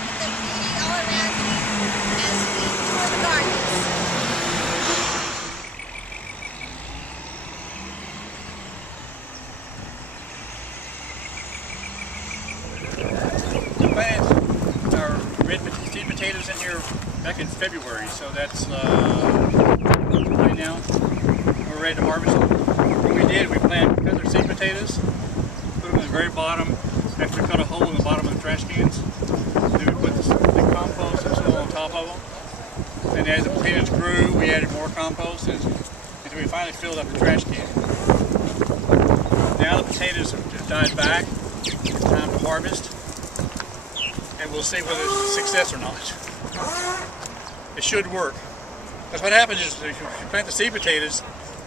look at the beauty all around you as we tour the gardens. We planted our red seed potatoes in here back in February, so that's right now. We're ready to harvest them. What we did, we cut their seed potatoes, put them in the very bottom. After we cut a hole in the bottom of the trash cans, then we put the compost and soil on top of them. And as the potatoes grew, we added more compost until we finally filled up the trash can. Now the potatoes have died back. It's time to harvest. And we'll see whether it's a success or not. It should work. Because what happens is you plant the seed potatoes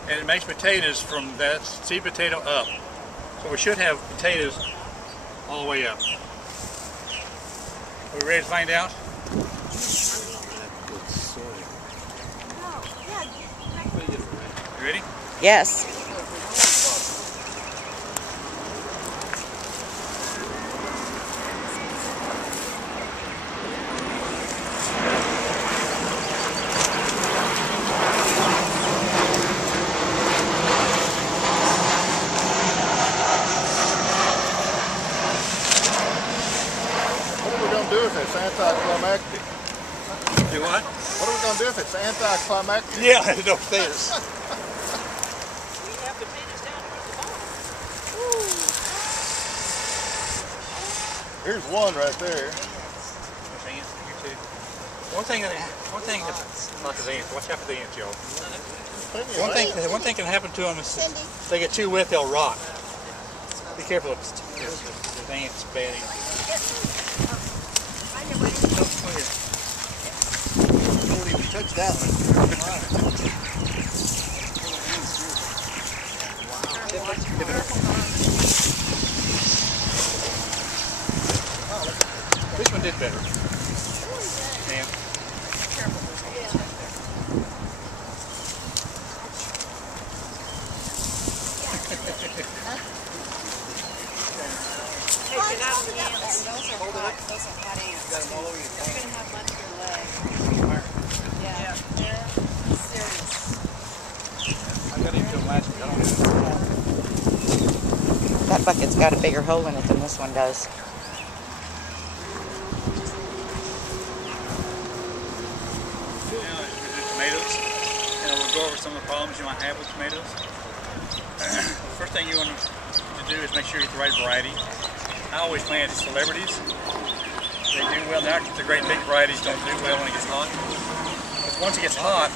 and it makes potatoes from that seed potato up. So we should have potatoes all the way up. Are we ready to find out? You ready? Yes. Do if it's anticlimactic? Do what? What are we going to do if it's anticlimactic? Yeah, no potatoes. We have potatoes down here at the bottom. Here's one right there. One thing like the ants, watch out for the ants, y'all. One thing can happen to them is if they get too wet, they'll rot. Be careful of the ants, bad ants. Don't even touch that one. This one did better. Man. Hey, get out of the ants. Those are hot ants. You're going to have much of your leg. Yeah. Serious. I got into them last week. I don't know. That bucket's got a bigger hole in it than this one does. Now let's do tomatoes. And we'll go over some of the problems you might have with tomatoes. The first thing you want to do is make sure you get the right variety. I always plant celebrities. They do well now. The great big varieties don't do well when it gets hot. But once it gets hot,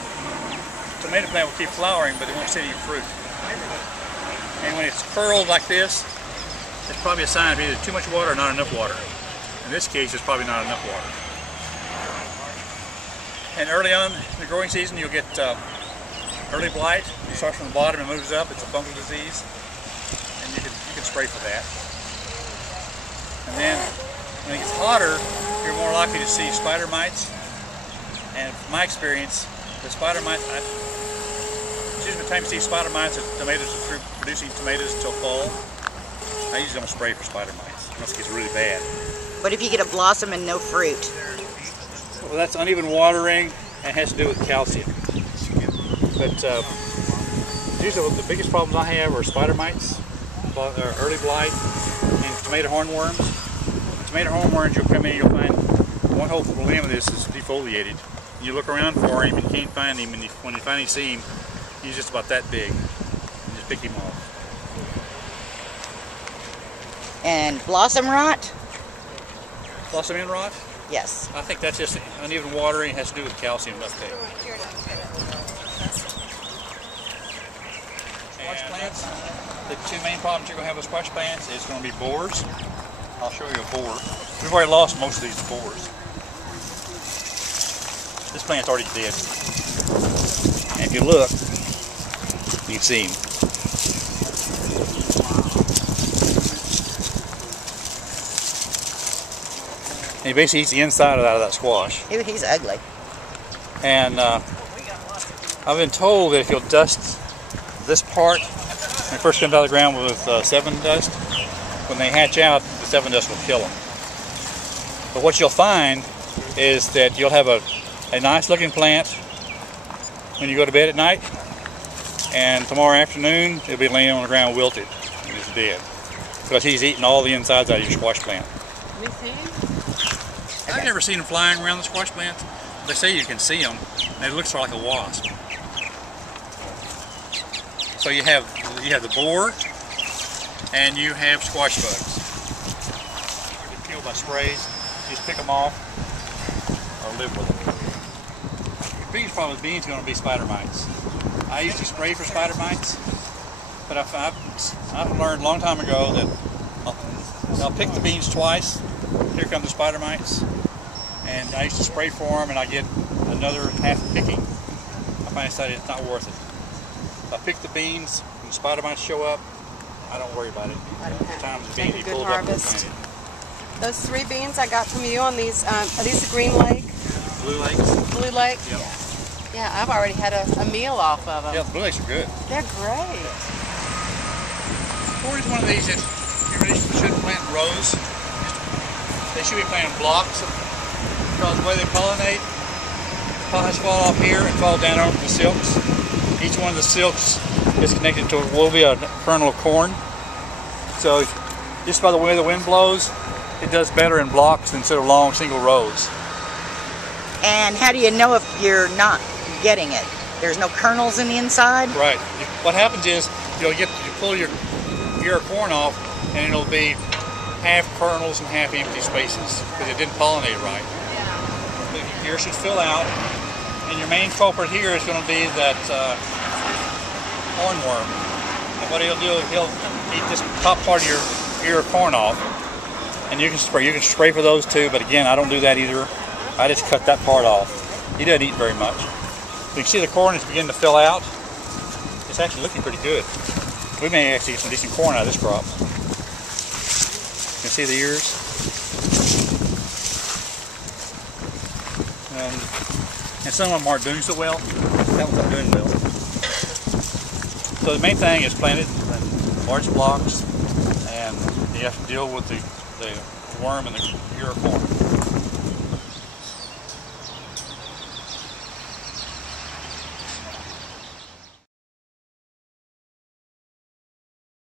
the tomato plant will keep flowering, but it won't see any fruit. And when it's curled like this, it's probably a sign of either too much water or not enough water. In this case, it's probably not enough water. And early on in the growing season, you'll get early blight. It starts from the bottom and moves up. It's a fungal disease, and you can spray for that. And then when it gets hotter, you're more likely to see spider mites. And from my experience, the spider mites, it's usually the time you see spider mites that tomatoes are through producing tomatoes until fall. I usually don't spray for spider mites unless it gets really bad. What if you get a blossom and no fruit? Well, that's uneven watering and has to do with calcium. But usually the biggest problems I have are spider mites, early blight, and tomato hornworms. Tomato hornworms, you'll come in, you'll find one whole limb of this is defoliated. You look around for him and you can't find him, and when you finally see him, he's just about that big. You just pick him off. And blossom rot? Blossom end rot? Yes. I think that's just uneven watering. It has to do with calcium uptake. Squash plants, the two main problems you're going to have with squash plants is going to be borers. I'll show you a borer. We've already lost most of these borers. This plant's already dead. And if you look, you can see him. And he basically eats the inside out of that squash. Ew, he's ugly. And I've been told that if you'll dust this part, when it first comes out of the ground with 7 dust, when they hatch out, the 7 dust will kill them. But what you'll find is that you'll have a nice looking plant when you go to bed at night, and tomorrow afternoon it'll be laying on the ground wilted and it's dead because he's eating all the insides out of your squash plant. Let me see. I've never seen them flying around the squash plants. They say you can see them, and it looks like a wasp. So you have the borer, and you have squash bugs. You can kill by sprays. You just pick them off or live with them. The biggest problem with beans is going to be spider mites. I used to spray for spider mites, but I've learned a long time ago that I'll pick the beans twice. Here come the spider mites, and I used to spray for them, and I get another half picking. I finally decided it's not worth it. If I pick the beans and the spider mites show up, I don't worry about it. Every time the beans, Make a you good pull it up and harvest. plant it. Those 3 beans I got from you on these, are these the Green Lake? Blue Lakes? Blue Lake? Yep. Yeah, I've already had a meal off of them. Yeah, the Blue Lakes are good. They're great. Corn is one of these that you really shouldn't plant in rows. They should be planting blocks because the way they pollinate, pollens fall off here and fall down over the silks. Each one of the silks is connected to will be a kernel of corn. So just by the way the wind blows, it does better in blocks instead of long single rows. And how do you know if you're not getting it? There's no kernels in the inside? Right. What happens is you pull your ear of corn off, and it'll be half kernels and half empty spaces because it didn't pollinate right. The ear should fill out, and your main culprit here is going to be that hornworm. And what he'll do is he'll eat this top part of your ear of corn off, and you can spray. You can spray for those too, but again, I don't do that either. I just cut that part off. He doesn't eat very much. You can see the corn is beginning to fill out. It's actually looking pretty good. We may actually get some decent corn out of this crop. You can see the ears. And some of them aren't doing so well. That one's not doing well. So the main thing is plant it in large blocks, and you have to deal with the worm and the ear of corn.